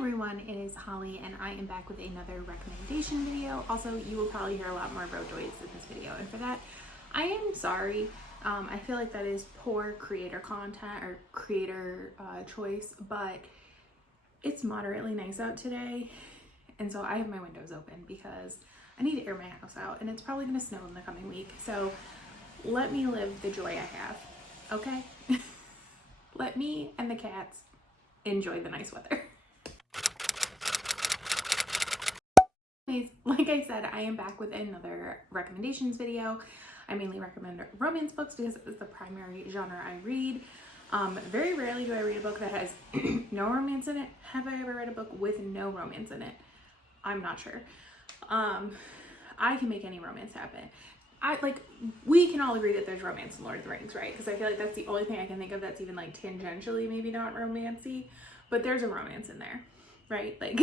everyone, it is Holly and I am back with another recommendation video. Also, you will probably hear a lot more road noise in this video, and for that, I am sorry. I feel like that is poor creator content or creator choice, but it's moderately nice out today, and so I have my windows open because I need to air my house out, and it's probably going to snow in the coming week, so let me live the joy I have, okay? Let me and the cats enjoy the nice weather. Like I said, I am back with another recommendations video. I mainly recommend romance books because it's the primary genre I read. Very rarely do I read a book that has no romance in it. Have I ever read a book with no romance in it? I'm not sure. I can make any romance happen. We can all agree that there's romance in Lord of the Rings, right? Because I feel like that's the only thing I can think of that's even like tangentially maybe not romancy, but there's a romance in there, right? Like,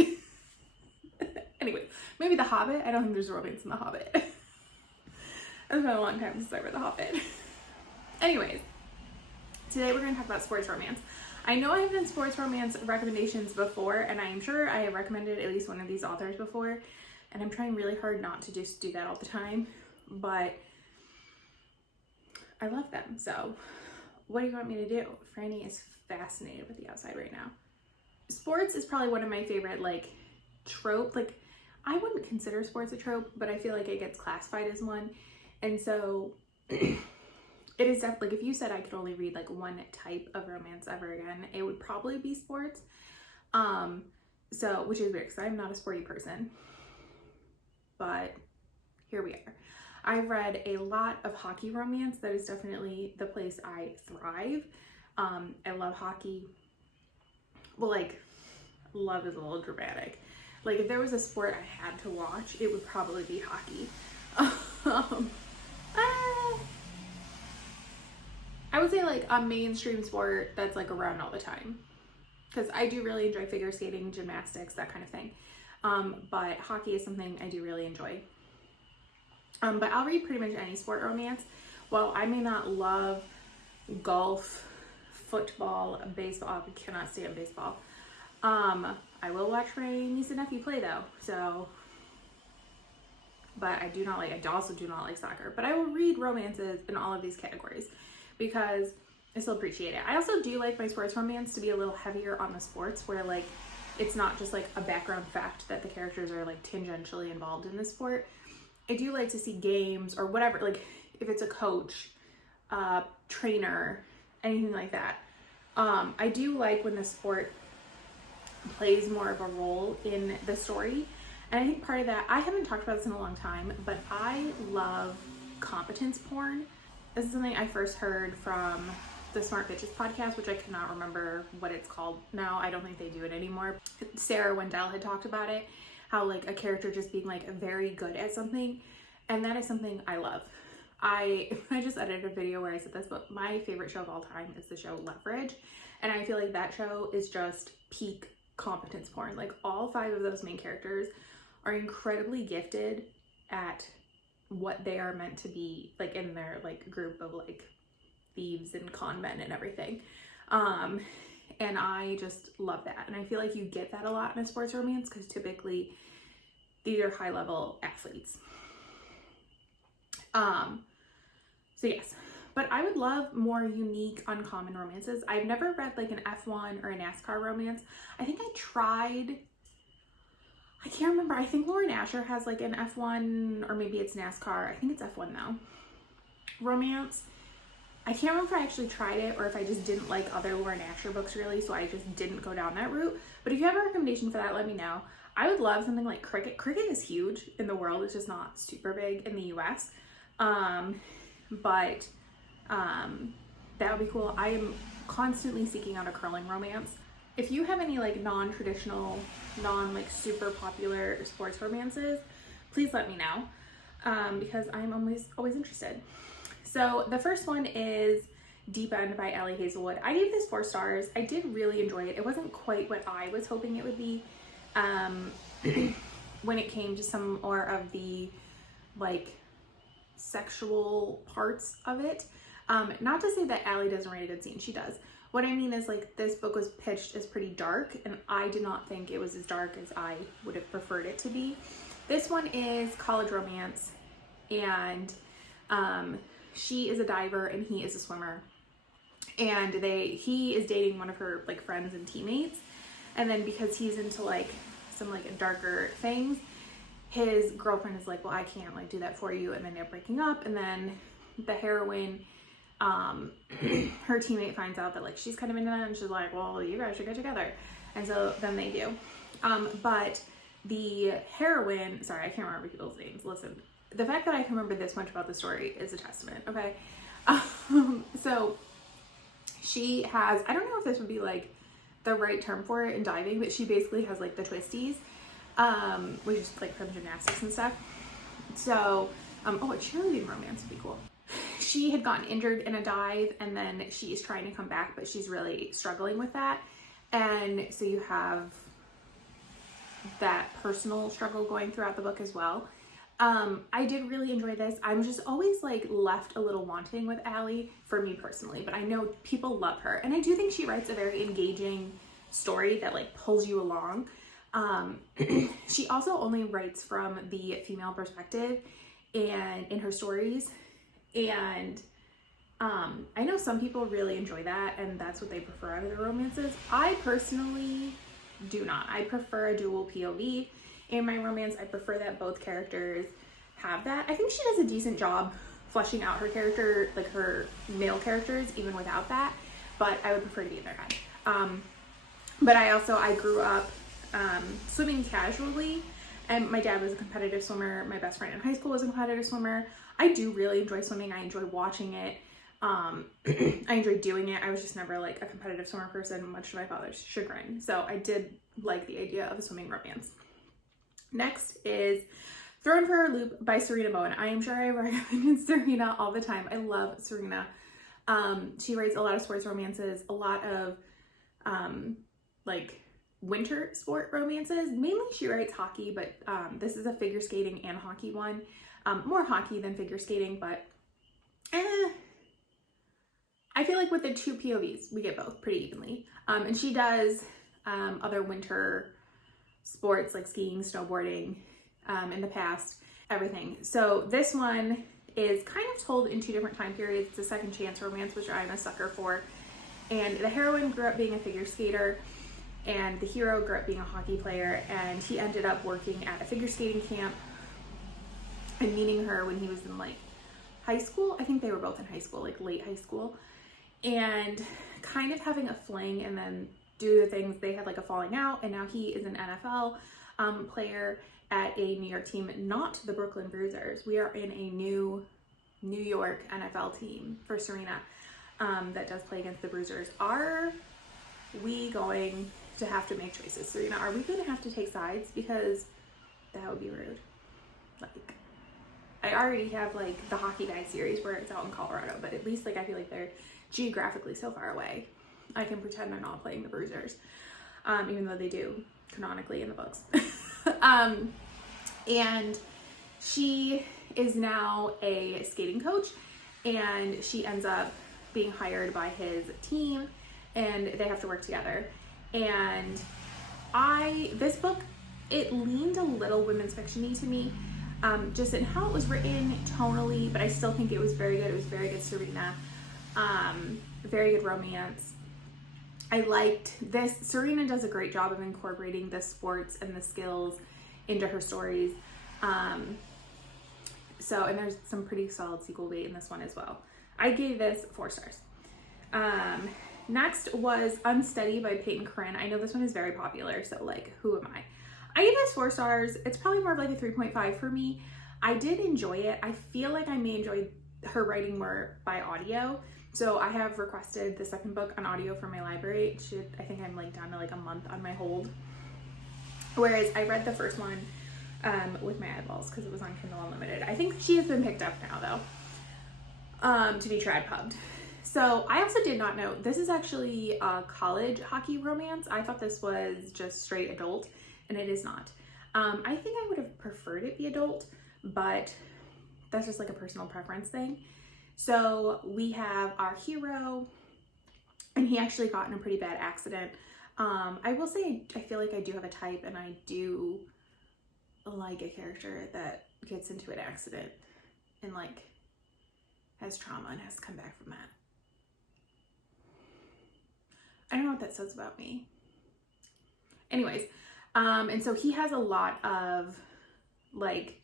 anyway, maybe The Hobbit. I don't think there's a romance in The Hobbit. It's been a long time since I read The Hobbit. Anyways, today we're going to talk about sports romance. I know I have done sports romance recommendations before, and I am sure I have recommended at least one of these authors before, and I'm trying really hard not to just do that all the time, but I love them. So what do you want me to do? Franny is fascinated with the outside right now. Sports is probably one of my favorite, like, trope. Like, I wouldn't consider sports a trope, but I feel like it gets classified as one. And so it is definitely, like, if you said I could only read like one type of romance ever again, it would probably be sports. So, which is weird because I'm not a sporty person, but here we are. I've read a lot of hockey romance. That is definitely the place I thrive. I love hockey. Well, like, love is a little dramatic. Like, if there was a sport I had to watch, it would probably be hockey. I would say like a mainstream sport that's like around all the time, because I do really enjoy figure skating, gymnastics, that kind of thing. But hockey is something I do really enjoy. But I'll read pretty much any sport romance. While I may not love golf, football, baseball, I cannot stand baseball. I will watch my niece and nephew play though, so, but I also do not like soccer, but I will read romances in all of these categories because I still appreciate it. I also do like my sports romance to be a little heavier on the sports, where like, it's not just like a background fact that the characters are like tangentially involved in the sport. I do like to see games or whatever, like if it's a coach, trainer, anything like that. I do like when the sport plays more of a role in the story. And I think part of that, I haven't talked about this in a long time, but I love competence porn. This is something I first heard from the Smart Bitches podcast, which I cannot remember what it's called now. I don't think they do it anymore. Sarah Wendell had talked about it, how like a character just being like very good at something. And that is something I love. I just edited a video where I said this, but my favorite show of all time is the show Leverage. And I feel like that show is just peak competence porn. Like, all 5 of those main characters are incredibly gifted at what they are meant to be, like in their like group of like thieves and con men and everything. And I just love that. And I feel like you get that a lot in a sports romance because typically these are high level athletes. So yes, but I would love more unique, uncommon romances. I've never read like an F1 or a NASCAR romance. I think I tried, I can't remember. I think Lauren Asher has like an F1, or maybe it's NASCAR. I think it's F1 now. Romance. I can't remember if I actually tried it or if I just didn't like other Lauren Asher books really, so I just didn't go down that route. But if you have a recommendation for that, let me know. I would love something like Cricket. Cricket is huge in the world. It's just not super big in the US. But that would be cool. I am constantly seeking out a curling romance. If you have any like non-traditional, like super popular sports romances, please let me know, because I'm always interested. So the first one is Deep End by Allie Hazelwood. I gave this 4 stars. I did really enjoy it. It wasn't quite what I was hoping it would be when it came to some more of the like sexual parts of it. Not to say that Allie doesn't write a good scene, she does, What I mean is like this book was pitched as pretty dark, and I did not think it was as dark as I would have preferred it to be. This one is college romance, and she is a diver and he is a swimmer, and he is dating one of her like friends and teammates, and then because he's into like some like darker things, his girlfriend is like, well, I can't like do that for you, and then they're breaking up, and then the heroine, her teammate finds out that like she's kind of into that, and she's like, well, you guys should get together, and so then they do. But the heroine, sorry, I can't remember people's names. Listen, the fact that I can remember this much about the story is a testament, okay? So she has, I don't know if this would be like the right term for it in diving, but she basically has like the twisties, which is like from gymnastics and stuff. So, oh, a cheerleading romance would be cool. She had gotten injured in a dive, and then she's trying to come back, but she's really struggling with that. And so you have that personal struggle going throughout the book as well. I did really enjoy this. I'm just always like left a little wanting with Allie, for me personally, but I know people love her, and I do think she writes a very engaging story that like pulls you along. She also only writes from the female perspective and in her stories, and I know some people really enjoy that, and that's what they prefer out of their romances. I personally do not. I prefer a dual POV in my romance. I prefer that both characters have that. I think she does a decent job fleshing out her character, like her male characters, even without that, but I would prefer to be in their head. But I grew up swimming casually, and my dad was a competitive swimmer. My best friend in high school was a competitive swimmer. I do really enjoy swimming. I enjoy watching it. I enjoy doing it. I was just never like a competitive swimmer person, much to my father's chagrin. So I did like the idea of a swimming romance. Next is Thrown for a Loop by Sarina Bowen. I am sure I recommend Sarina all the time. I love Sarina. She writes a lot of sports romances, a lot of like winter sport romances. Mainly she writes hockey, but this is a figure skating and hockey one. More hockey than figure skating, but I feel like with the two POVs, we get both pretty evenly. And she does other winter sports like skiing, snowboarding in the past, everything. So this one is kind of told in two different time periods. It's a second chance romance, which I'm a sucker for. And the heroine grew up being a figure skater, and the hero grew up being a hockey player, and he ended up working at a figure skating camp and meeting her when he was in like high school. I think they were both in high school, like late high school, and kind of having a fling, and then due to things they had like a falling out, and now he is an NFL player at a New York team, not the Brooklyn Bruisers. We are in a new New York NFL team for Sarina that does play against the Bruisers. Are we going to have to make choices, Sarina? Are we going to have to take sides? Because that would be rude. Like, I already have like the Hockey Guy series where it's out in Colorado, but at least like I feel like they're geographically so far away. I can pretend they're not playing the Bruisers, even though they do canonically in the books. And she is now a skating coach, and she ends up being hired by his team, and they have to work together. And this book, it leaned a little women's fiction-y to me, just in how it was written tonally, but I still think it was very good. It was very good Sarina, very good romance. I liked this. Sarina does a great job of incorporating the sports and the skills into her stories. And there's some pretty solid sequel bait in this one as well. I gave this 4 stars. Next was Unsteady by Peyton and Corinne. I know this one is very popular, so like, who am I? I gave this 4 stars. It's probably more of like a 3.5 for me. I did enjoy it. I feel like I may enjoy her writing more by audio. So I have requested the second book on audio from my library. I think I'm like down to like a month on my hold. Whereas I read the first one with my eyeballs because it was on Kindle Unlimited. I think she has been picked up now though, to be trad pubbed. So I also did not know, this is actually a college hockey romance. I thought this was just straight adult, and it is not. I think I would have preferred it be adult, but that's just like a personal preference thing. So we have our hero And he actually got in a pretty bad accident. I will say I feel like I do have a type, and I do like a character that gets into an accident and like has trauma and has to come back from that. I don't know what that says about me. Anyways, and so he has a lot of like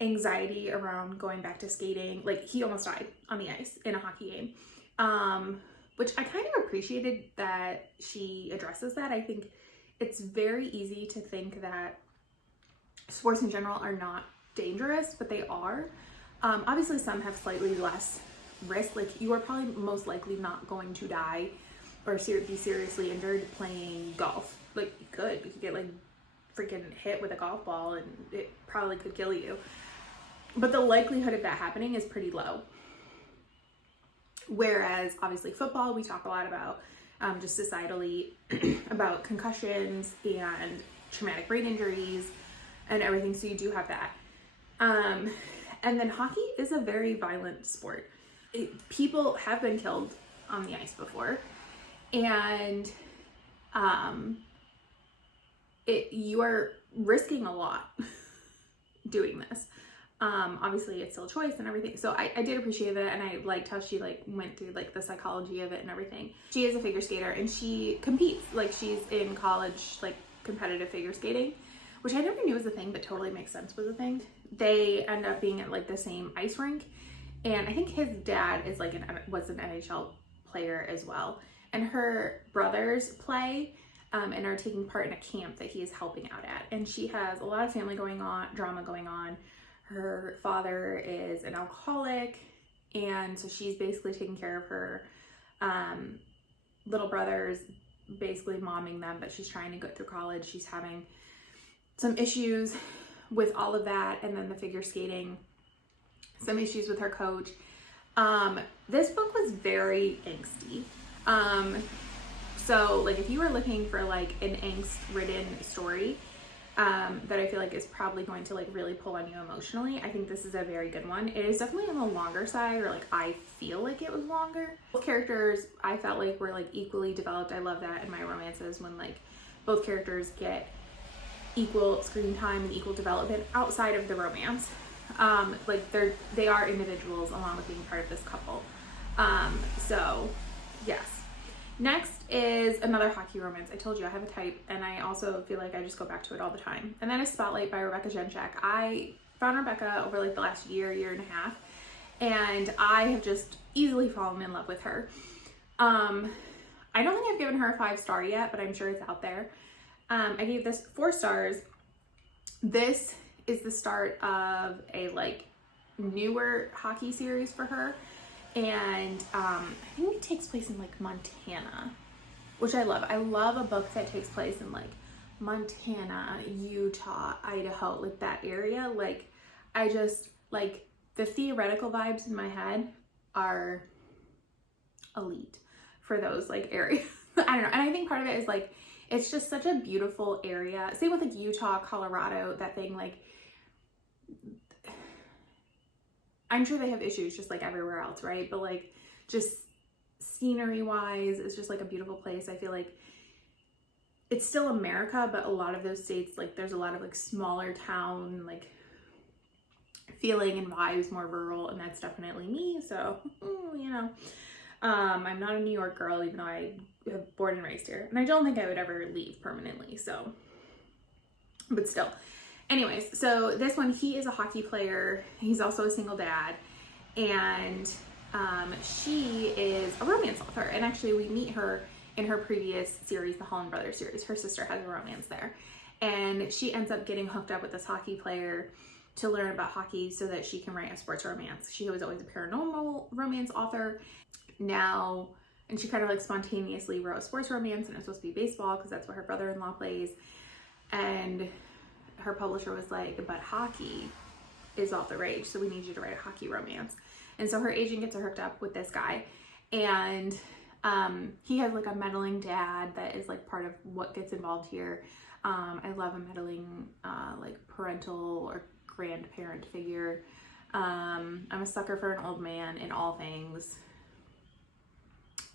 anxiety around going back to skating. Like he almost died on the ice in a hockey game, which I kind of appreciated that she addresses that. I think it's very easy to think that sports in general are not dangerous, but they are. Obviously some have slightly less risk. Like you are probably most likely not going to die or be seriously injured playing golf. Like you could get like freaking hit with a golf ball and it probably could kill you. But the likelihood of that happening is pretty low. Whereas obviously football, we talk a lot about just societally about concussions and traumatic brain injuries and everything. So you do have that. And then hockey is a very violent sport. People have been killed on the ice before. And you are risking a lot doing this. Obviously it's still a choice and everything. So I did appreciate that, and I liked how she like went through like the psychology of it and everything. She is a figure skater and she competes. Like she's in college, like competitive figure skating, which I never knew was a thing, but totally makes sense was a thing. They end up being at like the same ice rink, and I think his dad is like was an NHL player as well. And her brothers play and are taking part in a camp that he is helping out at. And she has a lot of family drama going on. Her father is an alcoholic, and so she's basically taking care of her little brothers, basically momming them, but she's trying to go through college. She's having some issues with all of that, and then the figure skating, some issues with her coach. This book was very angsty. So like if you were looking for like an angst-ridden story that I feel like is probably going to like really pull on you emotionally, I think this is a very good one. It is definitely on the longer side, or like I feel like it was longer. Both characters I felt like were like equally developed. I love that in my romances when like both characters get equal screen time and equal development outside of the romance. Like they are individuals along with being part of this couple. So yes. Next is another hockey romance. I told you I have a type, and I also feel like I just go back to it all the time. And that is Spotlight by Rebecca Jenshak. I found Rebecca over like the last year and a half, and I have just easily fallen in love with her. I don't think I've given her a 5-star yet, but I'm sure it's out there. I gave this 4 stars. This is the start of a like newer hockey series for her. And I think it takes place in like Montana, which I love. I love a book that takes place in like Montana, Utah, Idaho, like that area. Like I just like the theoretical vibes in my head are elite for those like areas. I don't know. And I think part of it is like it's just such a beautiful area. Same with like Utah, Colorado, that thing. Like I'm sure they have issues just like everywhere else, right? But like just scenery wise, it's just like a beautiful place. I feel like it's still America, but a lot of those states, like there's a lot of like smaller town, like feeling and vibes, more rural, and that's definitely me. So, you know, I'm not a New York girl, even though I have born and raised here. And I don't think I would ever leave permanently, so, but still. Anyways, so this one, he is a hockey player. He's also a single dad, and she is a romance author. And actually, we meet her in her previous series, the Holland Brothers series. Her sister has a romance there, and she ends up getting hooked up with this hockey player to learn about hockey so that she can write a sports romance. She was always a paranormal romance author now, and she kind of like spontaneously wrote a sports romance, and it was supposed to be baseball because that's what her brother-in-law plays. And her publisher was like, but hockey is all the rage, so we need you to write a hockey romance. And so her agent gets her hooked up with this guy, and he has like a meddling dad that is like part of what gets involved here. I love a meddling like parental or grandparent figure. I'm a sucker for an old man in all things.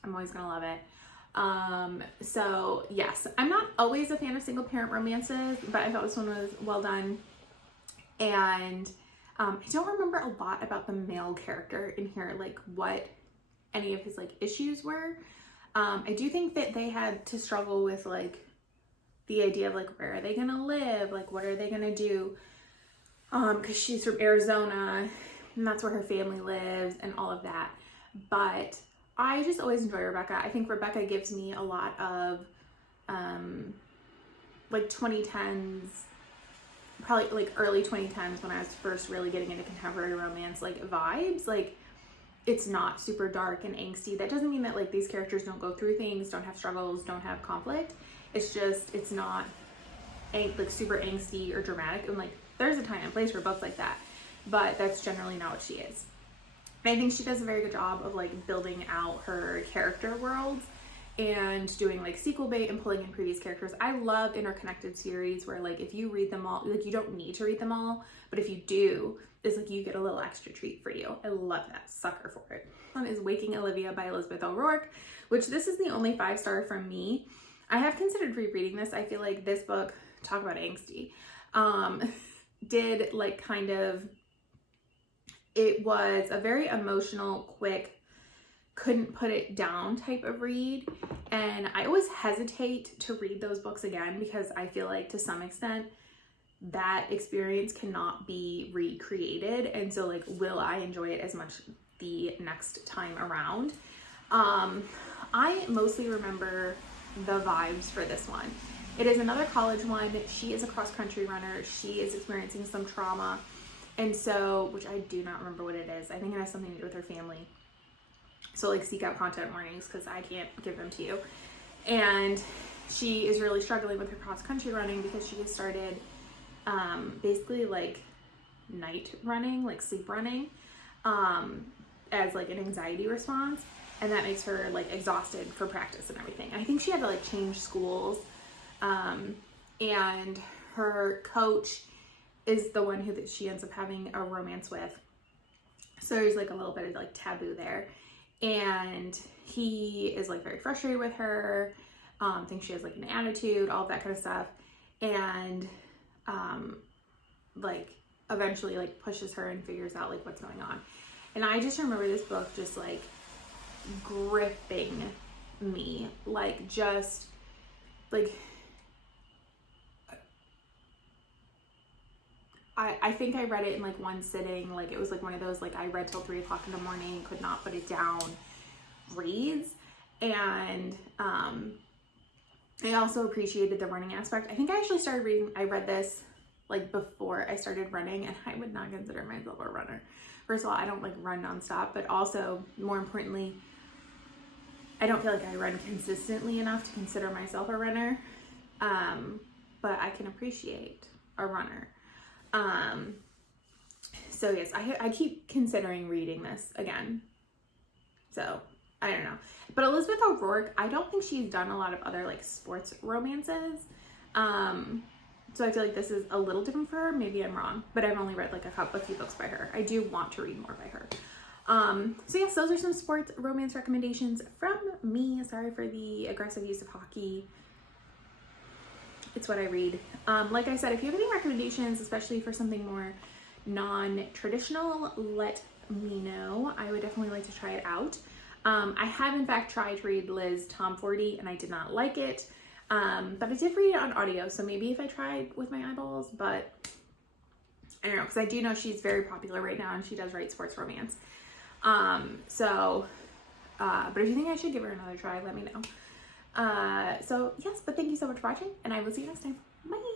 I'm always gonna love it. So yes, I'm not always a fan of single parent romances, but I thought this one was well done. And I don't remember a lot about the male character in here, like what any of his like issues were. I do think that they had to struggle with like the idea of like, where are they gonna live? Like, what are they gonna do? Because she's from Arizona and that's where her family lives and all of that. But I just always enjoy Rebecca. I think Rebecca gives me a lot of like 2010s, probably like early 2010s when I was first really getting into contemporary romance like vibes. Like, it's not super dark and angsty. That doesn't mean that like these characters don't go through things, don't have struggles, don't have conflict. It's just, it's not like super angsty or dramatic. And like, there's a time and place for books like that, but that's generally not what she is. And I think she does a very good job of like building out her character worlds and doing like sequel bait and pulling in previous characters. I love interconnected series where like if you read them all, like you don't need to read them all, but if you do, it's like you get a little extra treat for you. I love that. Sucker for it. One is Waking Olivia by Elizabeth O'Rourke, which this is the only 5-star from me. I have considered rereading this. I feel like this book, talk about angsty, did like kind of, it was a very emotional, quick, couldn't put it down type of read. And I always hesitate to read those books again because I feel like to some extent that experience cannot be recreated. And so like, will I enjoy it as much the next time around? I mostly remember the vibes for this one. It is another college one. She is a cross-country runner. She is experiencing some trauma. And so, which I do not remember what it is. I think it has something to do with her family. So like seek out content warnings because I can't give them to you. And she is really struggling with her cross-country running because she has started basically like night running, like sleep running, as like an anxiety response. And that makes her like exhausted for practice and everything. And I think she had to like change schools. And her coach is the one who that she ends up having a romance with. So there's like a little bit of like taboo there. And he is like very frustrated with her, thinks she has like an attitude, all of that kind of stuff. And like eventually like pushes her and figures out like what's going on. And I just remember this book just like gripping me, like just like I think I read it in like one sitting. Like it was like one of those like I read till 3 o'clock in the morning, could not put it down reads. And I also appreciated the running aspect. I think I actually started reading, I read this like before I started running, and I would not consider myself a runner. First of all, I don't like run nonstop, but also more importantly, I don't feel like I run consistently enough to consider myself a runner. But I can appreciate a runner. So yes, I keep considering reading this again. So I don't know, but Elizabeth O'Rourke, I don't think she's done a lot of other like sports romances. So I feel like this is a little different for her. Maybe I'm wrong, but I've only read like a few books by her. I do want to read more by her. So yes, those are some sports romance recommendations from me. Sorry for the aggressive use of hockey. It's what I read. Like I said, if you have any recommendations, especially for something more non-traditional, let me know. I would definitely like to try it out. I have in fact tried to read Liz Tom 40 and I did not like it. But I did read it on audio, so maybe if I tried with my eyeballs, but I don't know, because I do know she's very popular right now and she does write sports romance. But if you think I should give her another try, let me know. So yes, but thank you so much for watching, and I will see you next time. Bye!